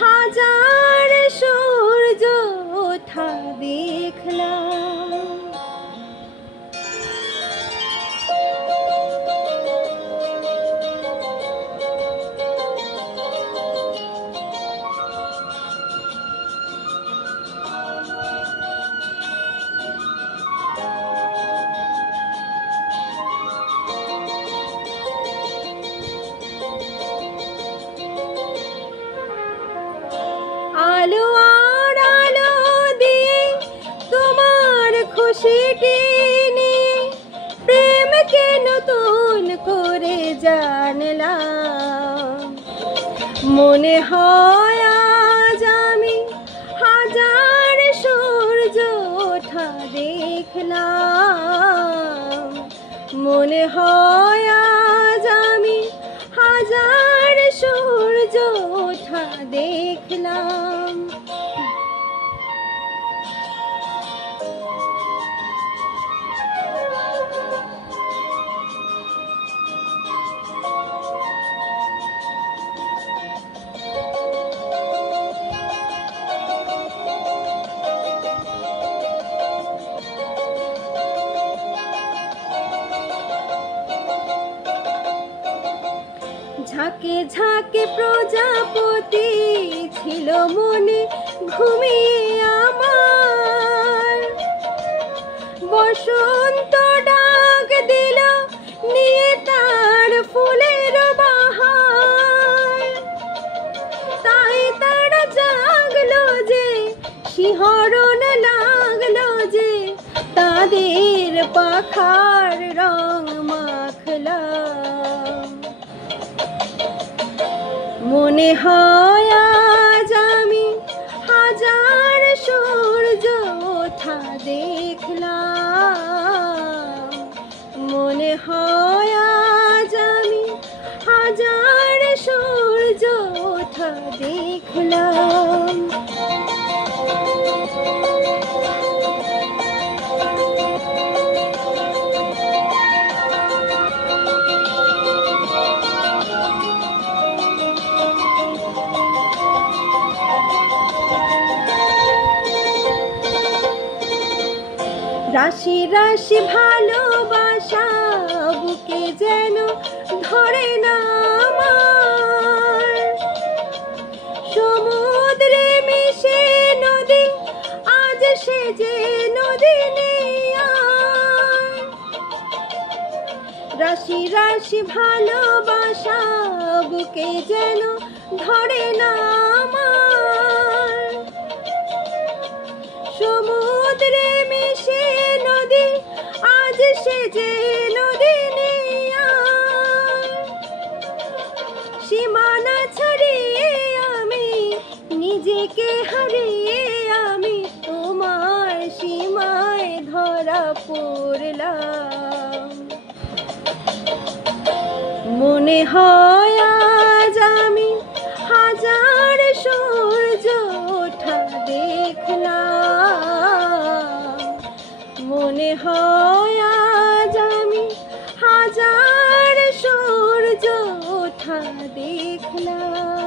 হাজার সূর্য ওঠা দেখলাম। আলো আর আলো দিয়ে তোমার খুশিটি নিয়ে প্রেমকে নতুন করে জানলাম। মনে হয় আজ আমি হাজার সূর্য ওঠা দেখলাম। মনে হয় আজ আমি হাজার সূর্য ওঠা দেখলাম। ঝাঁকে ঝাঁকে প্রজাপতি ছিল মনে ঘুমিয়ে আমার। বসন্ত ডাক দিল নিয়ে তার ফুলের বাহার। তাই তারা জাগলো যে, শিহরণ লাগলো যে, তাদের পাখার রং মাখলাম। মনে হয় আজ আমি হাজার সূর্য ওঠা দেখলাম। মনে হয় আজ আমি হাজার সূর্য ওঠা দেখলাম। রাশি রাশি ভালোবাসা বুকে যেন ধরে না আমার। সমুদ্রে মিশে নদী আজ সে যে নদী নেই আর। রাশি রাশি ভালোবাসা বুকে যেন ধরে না আমার। সমুদ্রে মিশে নদী আজ সে যে নদী নেই আর। সীমানা ছাড়িয়ে আমি নিজেকে হারিয়ে আমি তোমার সীমায় ধরা পড়লাম। মনে হয় আজ আমি হাজার সূর্য ওঠা দেখলাম। মনে হয় আজ আমি হাজার সূর্য ওঠা দেখলাম।